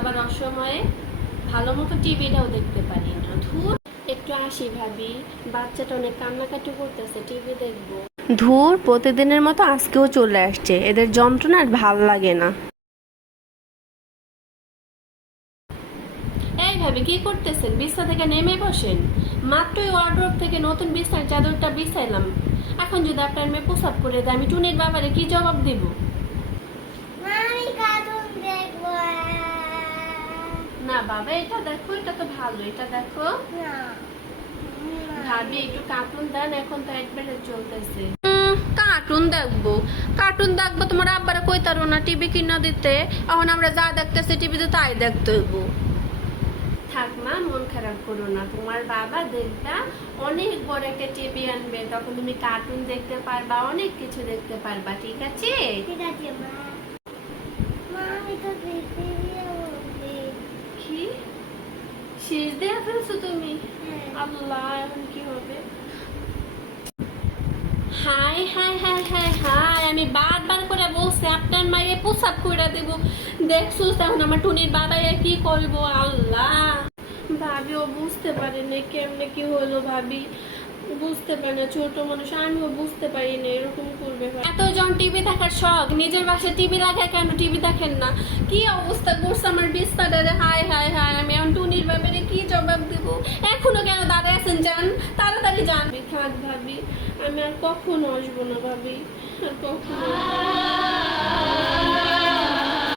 আবার অসময়ে ভালো মতো টিভিটাও দেখতে পারি না। ধুর, একটু আসি ভাবি, বাচ্চাটা অনেক কান্নাকাটি করতেছে, টিভি দেখবো। ধুর, প্রতিদিনের মতো আজকেও চলে আসছে, এদের যন্ত্রণা আর ভাল লাগে না। এই ভাবি, কি করতেছেন? বিছনা থেকে নেমে বসেন। মাত্রই ওয়ার্ডরোব থেকে নতুন বিছানার চাদরটা বিছাইলাম। এখন যদি আপনার মেয়ে প্রসাব করে দেয়, আমি টুনির ব্যাপারে কি জবাব দিব? না বাবা, এটা দেখো, এটা তো ভালো, এটা দেখো। ভাবি একটু কার্টুন দেন, এখন তো একবারে চলতেছে। কার্টুন দেখবো? কার্টুন দেখবো তোমার আব্বারা কইতারো না টিভি কিনা দিতে? এখন আমরা যা দেখতেছি টিভিতে তাই দেখতে হইব। থাক মা, মন খারাপ করো না, তোমার বাবা দেখবা অনেক বড় একটা টিভি আনবে, তখন তুমি কার্টুন দেখতে পারবা, অনেক কিছু দেখতে পারবা। ঠিক আছে? ঠিক আছে মা। মা, আমি তো দেখতে কি শেষ দিয়ে ফেলছো তুমি? আল্লাহ, এখন কি হবে? High high high high high, আমি বারবার করে বলছি আপনার মায়ের প্রসাব করে দেব, দেখছো এখন আমার টুনির বাবাই কি করবো। আল্লাহ, ভাবি ও বুঝতে পারেনি কেমনে কি হলো, ভাবি বুঝতে পারে না, ছোট মানুষ, আমিও বুঝতে পারি না এরকম করবে। এতজন টিভি দেখার শখ, নিজের বাসায় টিভি লাগায় কেন টিভি দেখেন না? কি অবস্থা করছে আমার বিস্তারে। হাই হাই হাই, আমি এখন টুনির ব্যাপারে কি জবাব দেব? এখনো কেন দাঁড়ায় আছেন? যান তাড়াতাড়ি যান। থাক ভাবি, আমি আর কখনো আসবো না ভাবি, আর কখনো।